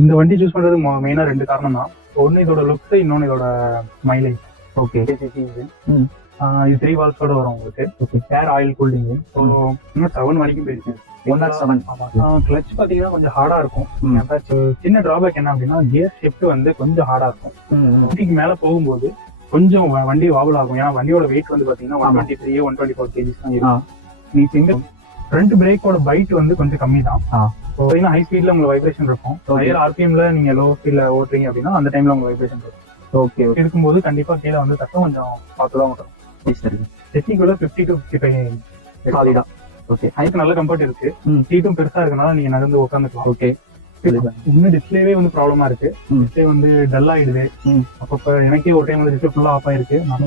இந்த வண்டி சூஸ் பண்றது மெயினா 2 காரணம் தான். ஒன்னு இதோட லுக்ஸ், இன்னொன்னு இதோட மைலேஜ். ஓகே. இது 3 வால்ஸோட வரும் உங்களுக்கு. ஏர் ஆயில் கூல்டிங். ஸோ இன்னும் 7 வரைக்கும் போயிருக்கு. 107. கிளச் பாத்தீங்கன்னா கொஞ்சம் ஹார்டா இருக்கும். சின்ன டிராபேக் என்ன அப்படின்னா கியர் ஷிஃப்ட் வந்து கொஞ்சம் ஹார்டா இருக்கும். 50க்கு மேல போகும்போது கொஞ்சம் வண்டி வாவல் ஆகும். ஏன்னா வண்டியோட வெயிட் வந்து பாத்தீங்கன்னா 123 124 கேஜிஸ் தான் இருக்கும். நீ சிங்கிள் ஃப்ரண்ட் பிரேக்கோட பைட் வந்து கொஞ்சம் கம்மி தான். ஹை ஸ்பீட்ல உங்களுக்கு வைப்ரேஷன் இருக்கும். ஹையர் ஆர்பிஎம்ல நீங்க லோ ஸ்பீட்ல ஓட்டுறீங்க அப்படின்னா அந்த டைம்ல உங்களுக்கு வைப்ரேஷன் இருக்கும். ஓகே. இருக்கும்போது கண்டிப்பா கீழே வந்து தட்டம் கொஞ்சம் பார்த்துதான் ஓட்டணும். டெக்னிக்குள்ள 50 to 55 சாலிடா. ஓகே. ஹைட் நல்ல கம்ஃபர்ட் இருக்கு. சீட்டும் பெருசா இருக்கனால நீங்க நகர்ந்து உட்காந்துக்கலாம். ஓகே. இன்னும் டிஸ்பிளேவே வந்து ப்ராப்ளமா இருக்கு. டிஸ்பிளே வந்து டல் ஆயிடுது. அப்பப்ப எனக்கே ஒரு டைம் வந்து டிஸ்பிளே ஃபுல்லா ஆஃப் ஆயிருக்கு. நான்